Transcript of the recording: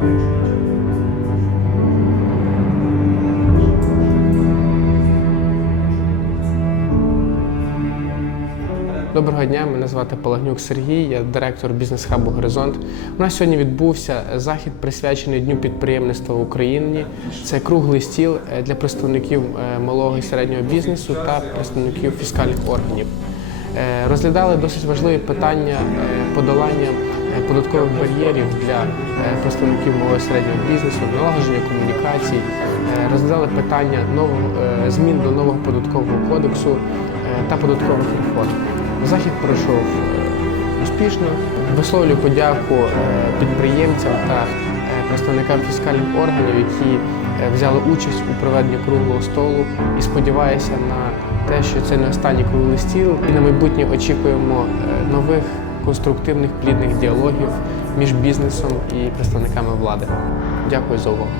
Доброго дня, мене звати Палагнюк Сергій, я директор бізнес-хабу Горизонт. У нас сьогодні відбувся захід, присвячений Дню підприємництва в Україні. Це круглий стіл е, для представників е, малого і середнього бізнесу та представників фіскальних органів. Е, Розглядали досить важливі питання подолання податкових бар'єрів для е, представників малого середнього бізнесу, налагодження комунікацій. Е, Розглядали питання е, змін до нового податкового кодексу е, та податкових реформ. Захід пройшов е, успішно. Висловлюю подяку е, підприємцям та е, представникам фіскальних органів, які е, взяли участь у проведенні круглого столу і сподіваюся на те, що це не останній круглий стіл. І на майбутнє очікуємо е, нових конструктивних плідних діалогів між бізнесом і представниками влади. Дякую за увагу.